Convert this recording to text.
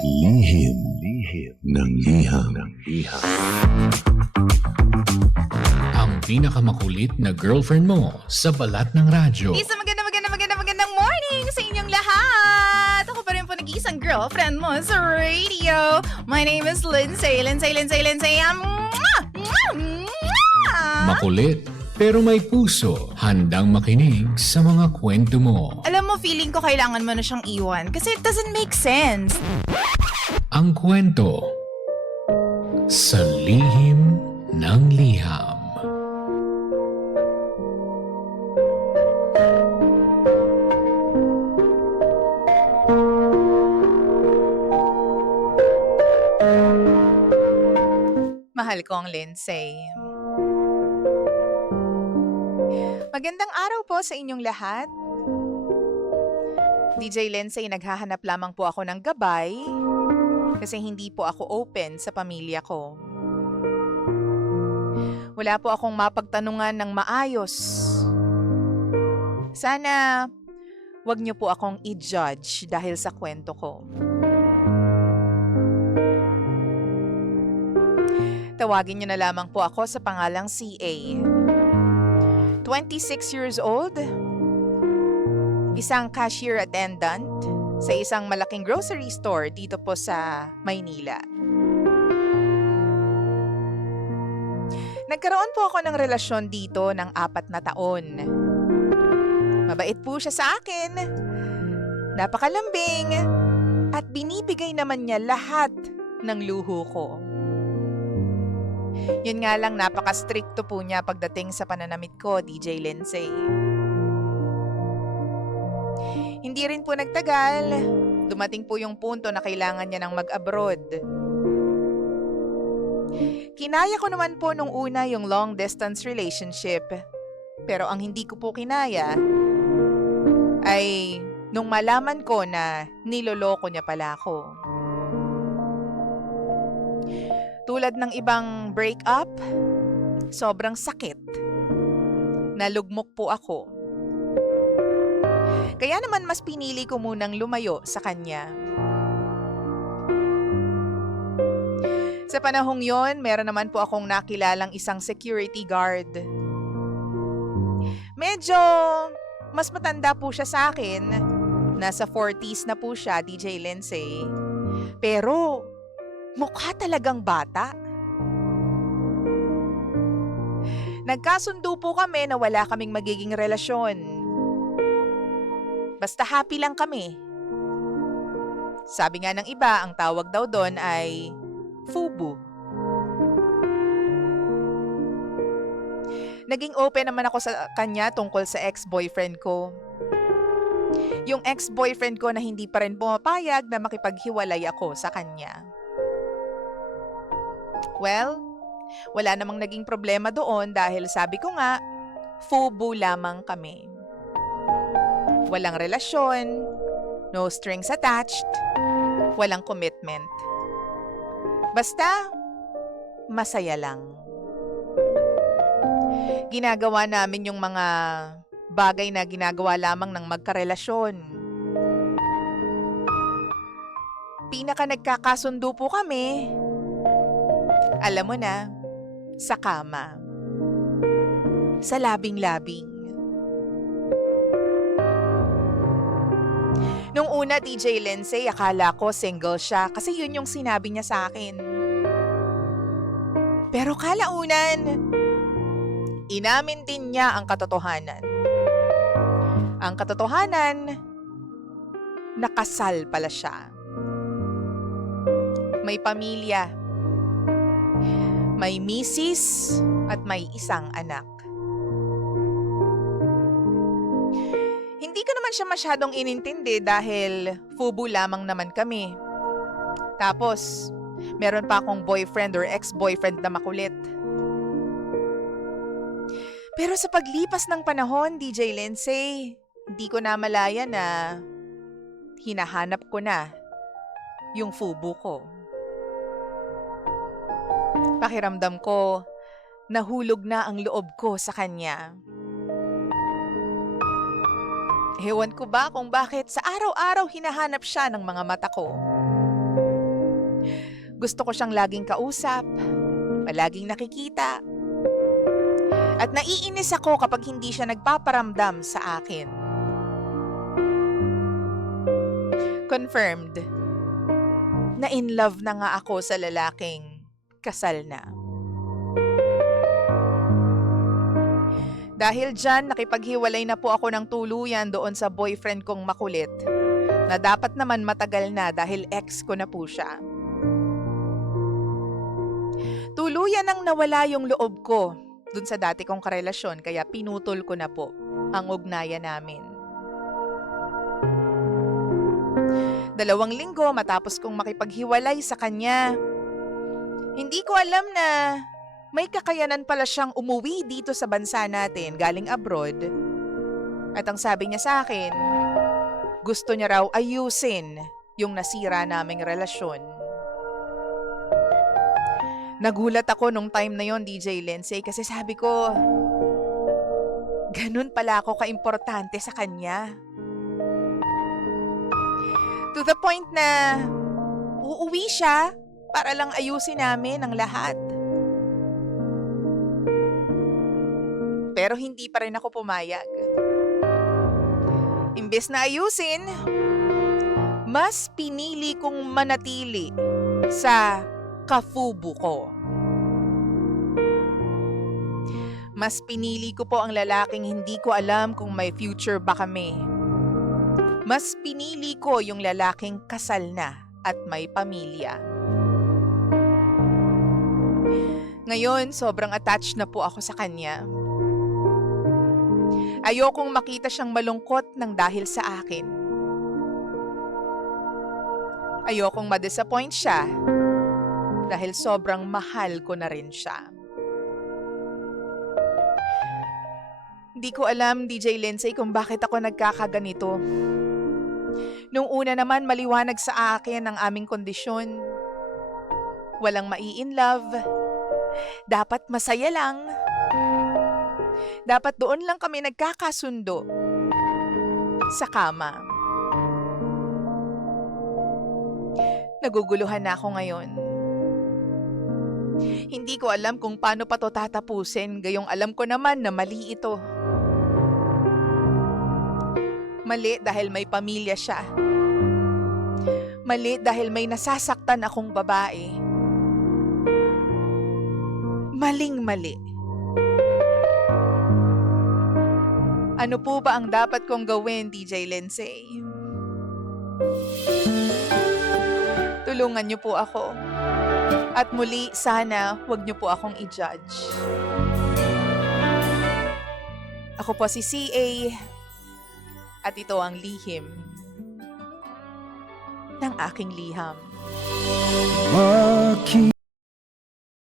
Lihim ng liham. Ang pinakamakulit na girlfriend mo sa balat ng radyo. Isang magandang morning sa inyong lahat! Ako pa rin po nag-iisang girlfriend mo sa radio. My name is Lindsay. Makulit pero may puso, handang makinig sa mga kwento mo. Alam mo, feeling ko kailangan mo na siyang iwan kasi it doesn't make sense. Ang kwento sa lihim ng liham. Mahal ko ang Lindsay. Magandang araw po sa inyong lahat. DJ Lindsay, naghahanap lamang po ako ng gabay kasi hindi po ako open sa pamilya ko. Wala po akong mapagtanungan ng maayos. Sana wag niyo po akong i-judge dahil sa kwento ko. Tawagin niyo na lamang po ako sa pangalang CA. 26 years old, isang cashier attendant sa isang malaking grocery store dito po sa Maynila. Nagkaroon po ako ng relasyon dito ng 4 na taon. Mabait po siya sa akin, napakalambing, at binibigay naman niya lahat ng luho ko. Yun nga lang, napaka-stricto po niya pagdating sa pananamit ko, DJ Lindsay. Hindi rin po nagtagal, dumating po yung punto na kailangan niya ng mag-abroad. Kinaya ko naman po nung una yung long-distance relationship. Pero ang hindi ko po kinaya ay nung malaman ko na niloloko niya pala ako. Tulad ng ibang breakup, sobrang sakit. Nalugmok po ako. Kaya naman mas pinili ko munang lumayo sa kanya. Sa panahong yon, meron naman po akong nakilalang isang security guard. Medyo mas matanda po siya sa akin. Nasa 40s na po siya, DJ Lindsay. Pero mukha talagang bata. Nagkasundo po kami na wala kaming magiging relasyon. Basta happy lang kami. Sabi nga ng iba, ang tawag daw doon ay FUBU. Naging open naman ako sa kanya tungkol sa ex-boyfriend ko. Yung ex-boyfriend ko na hindi pa rin pumapayag na makipaghiwalay ako sa kanya. Well, wala namang naging problema doon dahil sabi ko nga, FUBU lamang kami. Walang relasyon, no strings attached, walang commitment. Basta, masaya lang. Ginagawa namin yung mga bagay na ginagawa lamang ng magkarelasyon. Pinaka nagkakasundo po kami, alam mo na, sa kama. Sa labing-labing. Nung una, DJ Lindsay, akala ko single siya kasi yun yung sinabi niya sa akin. Pero kalaunan, inamin din niya ang katotohanan. Ang katotohanan, nakasal pala siya. May pamilya. May misis at may isang anak. Hindi ko naman siya masyadong inintindi dahil FUBU lamang naman kami. Tapos, meron pa akong boyfriend or ex-boyfriend na makulit. Pero sa paglipas ng panahon, DJ Lindsay, hindi ko na malaya na hinahanap ko na yung FUBU ko. Pakiramdam ko, nahulog na ang loob ko sa kanya. Ewan ko ba kung bakit sa araw-araw hinahanap siya ng mga mata ko. Gusto ko siyang laging kausap, palaging nakikita. At naiinis ako kapag hindi siya nagpaparamdam sa akin. Confirmed na in love na nga ako sa lalaking kasal na. Dahil dyan, nakipaghiwalay na po ako ng tuluyan doon sa boyfriend kong makulit na dapat naman matagal na dahil ex ko na po siya. Tuluyan nang nawala yung loob ko dun sa dati kong karelasyon kaya pinutol ko na po ang ugnayan namin. 2 linggo matapos kong makipaghiwalay sa kanya, hindi ko alam na may kakayanan pala siyang umuwi dito sa bansa natin galing abroad. At ang sabi niya sa akin, gusto niya raw ayusin yung nasira naming relasyon. Nagulat ako nung time na yon, DJ Lindsay, kasi sabi ko, ganun pala ako kaimportante sa kanya. To the point na uuwi siya para lang ayusin namin ang lahat. Pero hindi pa rin ako pumayag. Imbes na ayusin, mas pinili kong manatili sa kafubo ko. Mas pinili ko po ang lalaking hindi ko alam kung may future ba kami. Mas pinili ko yung lalaking kasal na at may pamilya. Ngayon, sobrang attached na po ako sa kanya. Ayokong makita siyang malungkot ng dahil sa akin. Ayokong ma-disappoint siya dahil sobrang mahal ko na rin siya. Hindi ko alam, DJ Lindsay, kung bakit ako nagkakaganito. Nung una naman, maliwanag sa akin ang aming kondisyon. Walang mai-in love. Dapat masaya lang. Dapat doon lang kami nagkakasundo. Sa kama. Naguguluhan na ako ngayon. Hindi ko alam kung paano pa to tatapusin, gayong alam ko naman na mali ito. Mali dahil may pamilya siya. Mali dahil may nasasaktan akong babae. Maling-mali. Ano po ba ang dapat kong gawin, DJ Lindsay? Tulungan niyo po ako. At muli, sana huwag niyo po akong i-judge. Ako po si CA. At ito ang lihim ng aking liham.